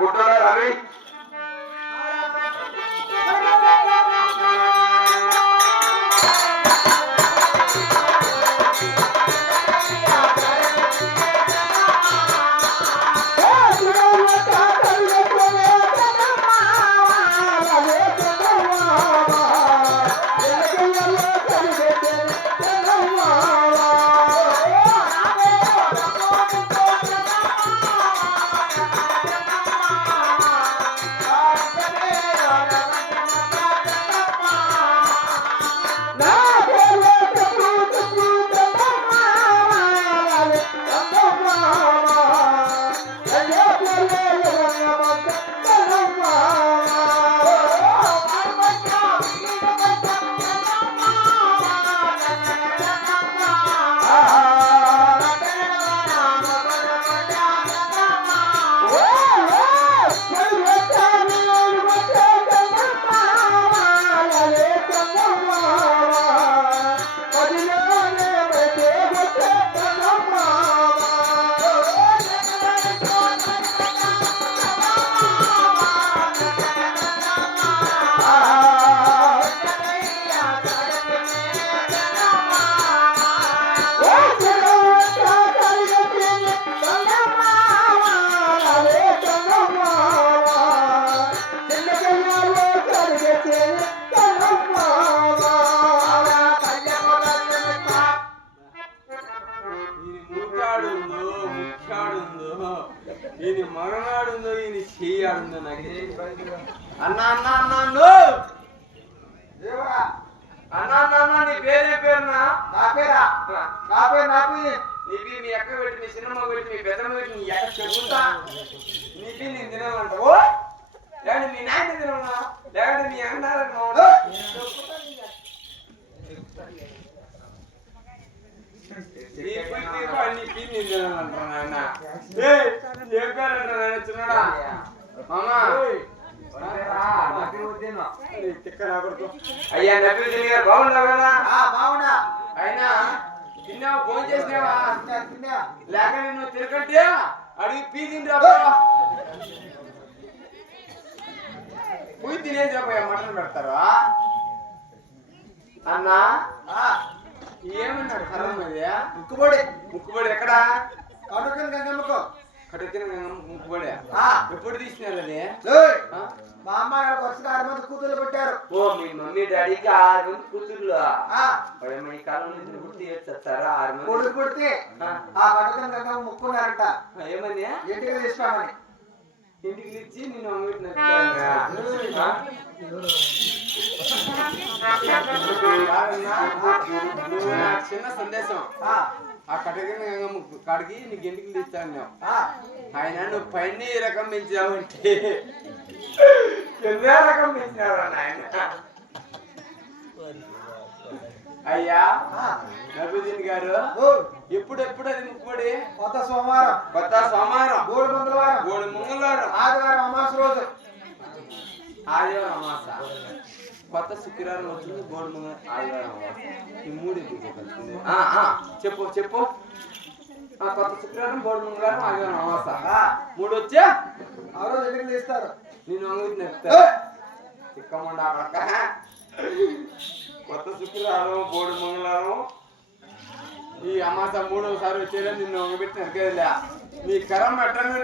పుట్టారా రవి ఈయన మగనాడుందో ఈయన చెయ్యాడుందో నాకు అన్న అన్న అన్నా అన్నా అన్న నీ పేరే పేరునా నా పేరా నా పేరు నాకు నీకు మీ అక్క పెట్టి మీ సినిమా పెట్టి మీ పెద్దమ్మ పెట్టి నీ ఎక్క చెబుతా నీకు నేను తినాలంటావు లేదంటే మీ నాయన తినమన్నా లేదంటే మీ అన్నారన్నా అయ్యా నబీల్ గారు బాగున్నావు కదా బాగున్నా అయినా తిన్నావా ఫోన్ చేసినావా లేక నువ్వు తిరగట్టే అడిగి పీ తింటావా పోయి తినేసి రాబోయా మటన్ పెడతారా అన్నా ఏమన్నాడు కర్రం అది ముక్కుబడి ముక్కుబడి ఎక్కడ కడుకుని గంగమ్మకు కడుకుని ముక్కుబడి ఎప్పుడు తీసినారు అది మా అమ్మ వరుసగా 6 మంది కూతుర్లు పెట్టారు ఓ మీ మమ్మీ డాడీకి 6 మంది కూతుర్లు ఈ కాలం నుంచి గుర్తు చేస్తారా 6 మంది కొడుకు పుడితే ఆ కడుకుని గంగమ్మ ముక్కున్నారంట ఏమని ఇంటికి తీసుకోమని ఇంటికి తెచ్చి నేను అమ్మిట్టిన చిన్న సందేశం ఆ కటగిన కాడికి నీకు ఇంటికి తీస్తాను ఆయన నువ్వు పైన ఈ రకం పెంచావంటే కింద రకం పెంచినారా నాయన అయ్యా నబీదీన్ గారు ఎప్పుడు అది ముక్కుబడి కొత్త సోమవారం గోడు మంగళవారం ఆదివారం అమాస రోజు ఆదివారం అమాస కొత్త శుక్రవారం వచ్చింది గోడు మంగళవారం ఆదివారం అమాస ఈ 3 చెప్పు కొత్త శుక్రవారం గోడు మంగళవారం ఆదివారం అమాస 3 వచ్చా ఆ రోజు ఎన్నికలు తీస్తారు నేను అంగుతున్నా చిక్కమండ అక్కడ కొత్త శుక్రవారం గోడు మంగళవారం ఈ అమాస 3వసారి వచ్చేలా నిన్ను అంగబెట్టిన కదలే నీ కరం పెట్టను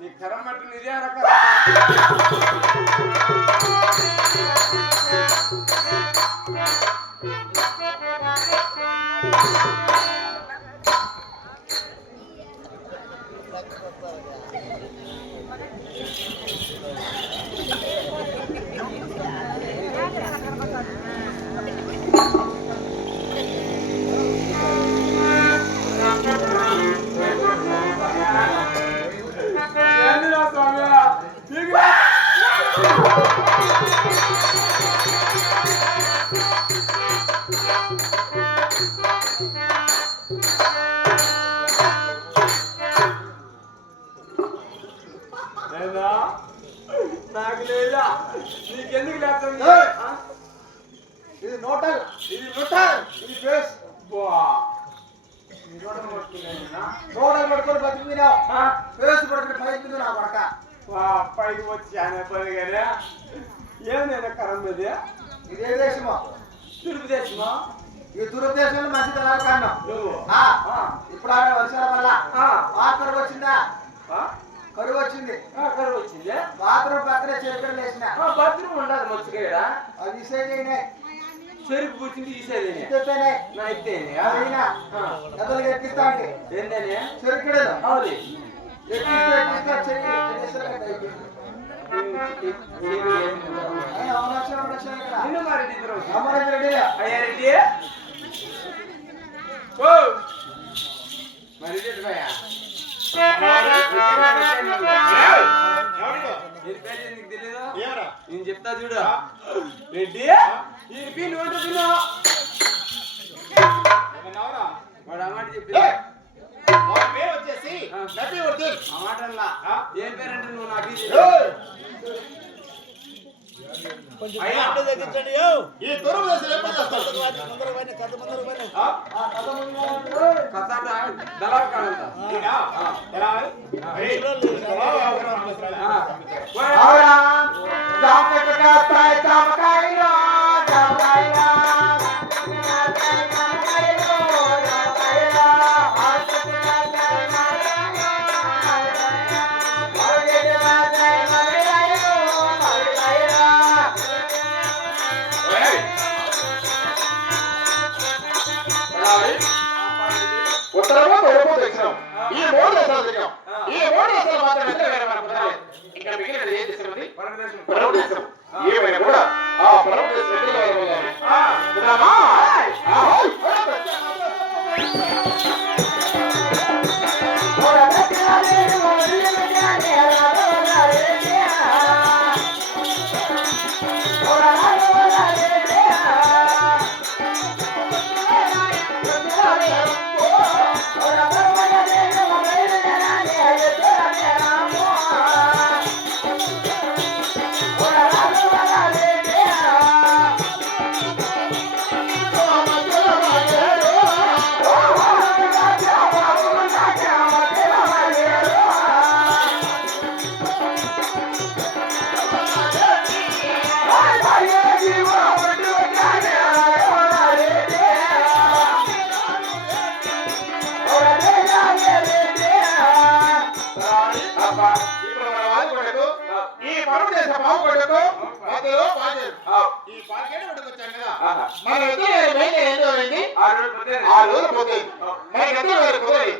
నీ కరం పెట్టను ఇదే రకం ఇది లుటర్, ఇది ఫేస్. గోడలు పట్టుకొని బతికినావు, ఫేస్ పట్టుకుని పైకి మీద నా పడక పైకి వచ్చి ఆయన పని కదా. ఏమైనా కరం ఇది? ఇదే దేశమో? తూర్పు దేశమా? ఈ తూర్పు దేశంలో మంచి తలాలు కారణం నువ్వు. ఇప్పుడు ఆడ వర్షాల వల్ల కరువు వచ్చిందా? కరువు వచ్చింది. కరువు వచ్చింది. బాత్రూమ్ పక్కనే చెరుకు వేసిన. బాత్రూమ్ ఉండదు మంచిగా. అది విసేజ్ అయినాయి. చెరుకు కూర్చుంది ఈసేది కథలు ఎక్కిస్తా అంటే ఏంటనే చెరుకుడలు అవును నేను చెప్తా చూడు రెడ్డి ఈ నోటు తిన్నా వాడు అమ్మాట చెప్పి వచ్చేసి అమ్మాటల్లా ఏం పేరంటే నువ్వు నాకు ఈ తొరుగు ఉత్తరమో తూర్పు దక్షిణం ఈ మూడు దేశాలు తిరిగాం. ఈ మూడు దేశాలు మాత్రం వేరే ఇంకా మిగిలినది ఏం చేస్తున్నది? పరమదేశం. ఏమైనా కూడా ఆ పరమదేశం ఈ పరమదేశ బాగుపడకు ఈ పాకేడు వచ్చాను కదా మన 6 రోజులు పోతుంది.